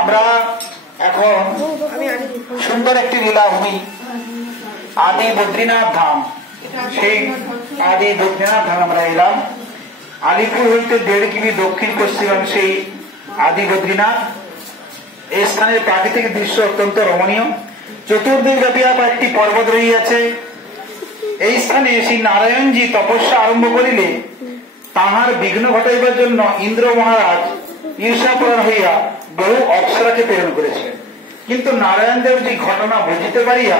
আমরা এখন সুন্দর একটি লীলাভূমি আদি বদ্রীনাথ ধাম, সেই আদি বদ্রীনাথ ধাম আমরা এলাম। আলিপুর হইতে 1.5 কিমি দক্ষিণ পশ্চিমাংশে আদি বদ্রীনাথ। এই স্থানের প্রাকৃতিক দৃশ্য অত্যন্ত রমণীয়। চতুর্দিক ব্যাপী কয়েকটি পর্বত রহিয়াছে। এই স্থানে শ্রী নারায়ণজি তপস্যা আরম্ভ করিলে তাহার বিঘ্ন ঘটাইবার জন্য ইন্দ্র মহারাজ ঈর্ষাপরায়ণ হইয়া বহু অপ্সরাকে প্রেরণ করেছিলেন। কিন্তু নারায়ণ দেবজি ঘটনা বুঝিতে পারিয়া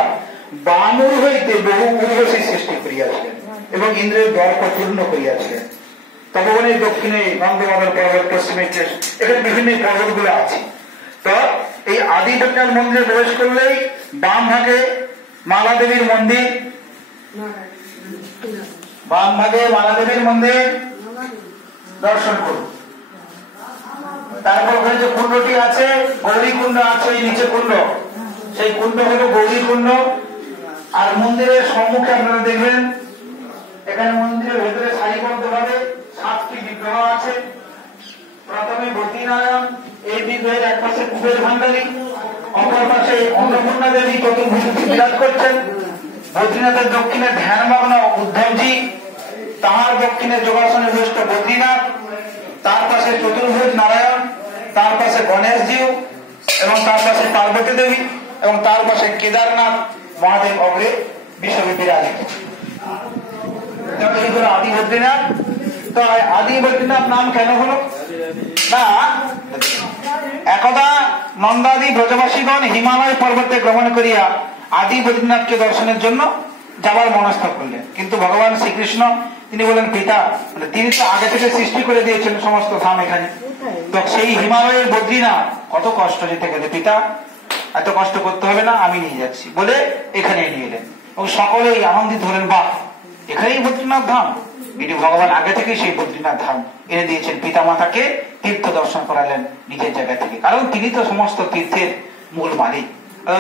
বামুর হইতে বহু উর্বশী সৃষ্টি করিয়াছিলেন এবং ইন্দ্রের দর্প চূর্ণ করিয়াছিলেন। তপবনের দক্ষিণে গন্ধমাদন পর্বত, পশ্চিমে এখানে বিভিন্ন পর্বতগুলো আছে। তো এই আদি বদ্রীনাথ মন্দিরে প্রবেশ করলেই বাম ভাগে মালা দেবীর মন্দির, বাম ভাগে মালা দেবীর মন্দির দর্শন করুন। তারপর ওখানে যে কুণ্ডটি আছে, গৌরী কুণ্ড আছে, নিচে কুণ্ড, সেই কুণ্ড হলো গৌরী কুণ্ড। আর মন্দিরের সম্মুখে আপনারা দেখবেন এখানে মন্দিরের ভেতরে সারিবদ্ধ ভাবে 7টি বিগ্রহ আছে। প্রথমে বদ্রীনারায়ণ, এই বিগ্রহের এক পাশে কুবের ভান্ডারী, অপর পাশে অন্নপূর্ণা দেবী চতুর্ভুজে বিরাজ করছেন। বদ্রীনাথের দক্ষিণে ধ্যানমগ্ন উদ্ধবজি, তাহার দক্ষিণে যোগাসনে বসত বদ্রীনাথ, তার পাশে চতুর্ভুজ নারায়ণ, তার পাশে গণেশজিউ এবং তার পাশে পার্বতী দেবী এবং তার পাশে কেদারনাথ মহাদেব অগ্রে বিশ্বব্যাপী বিরাজিত। এইগুলো আদি বদ্রীনাথ। তো আদি বদ্রীনাথ নাম কেন হলো না, একদা নন্দাদি ব্রজবাসীগণ হিমালয় পর্বতে গ্রহণ করিয়া আদি বদ্রীনাথকে দর্শনের জন্য যাবার মনস্থ করলেন। কিন্তু ভগবান শ্রীকৃষ্ণ তিনি বলেন পিতা, তিনি তো আগে থেকে সৃষ্টি করে দিয়েছেন সমস্ত ধাম এখানে, তো সেই হিমালয়ের বদ্রীনাথ কত কষ্ট যেতে গেলে, পিতা এত কষ্ট করতে হবে না, আমি নিয়ে যাচ্ছি বলে এখানে নিয়ে এলেন। এবং সকলেই আনন্দিত হলেন, বাহ এখানেই বদ্রীনাথ ধাম। এটি ভগবান আগে থেকে সেই বদ্রীনাথ ধাম এনে দিয়েছেন, পিতা মাতাকে তীর্থ দর্শন করালেন নিজের জায়গা থেকে, কারণ তিনি তো সমস্ত তীর্থের মূল মালিক,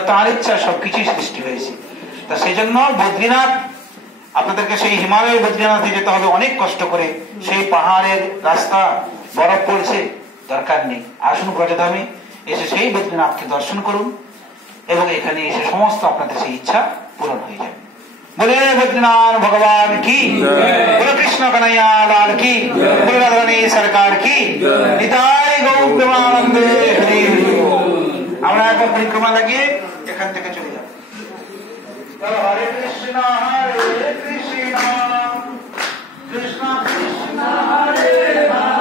তাঁর ইচ্ছা সবকিছুই সৃষ্টি হয়েছে। তা সেই জন্য বদ্রীনাথ আপনাদেরকে সেই হিমালয়ের বদ্রীনাথে যেতে হবে অনেক কষ্ট করে, সেই পাহাড়ের রাস্তা, বরফ পড়ছে, দরকার নেই। আসুন ব্রজধামে এসে সেই বদ্রীনাথকে দর্শন করুন এবং এখানে এসে সমস্ত আপনাদের সেই ইচ্ছা পূরণ হয়ে যাবে। বলে বদ্রীনাথ ভগবান কি, বলে কৃষ্ণ কানাইয়া লাল কি, বলে রাধারানী সরকার কি, নিতাই গৌর প্রেমানন্দে হরি হরি। আমরা এখন পরিক্রমা লাগিয়ে এখান থেকে চলে যাব। হরে কৃষ্ণ কৃষ্ণ কৃষ্ণ হরে হরে।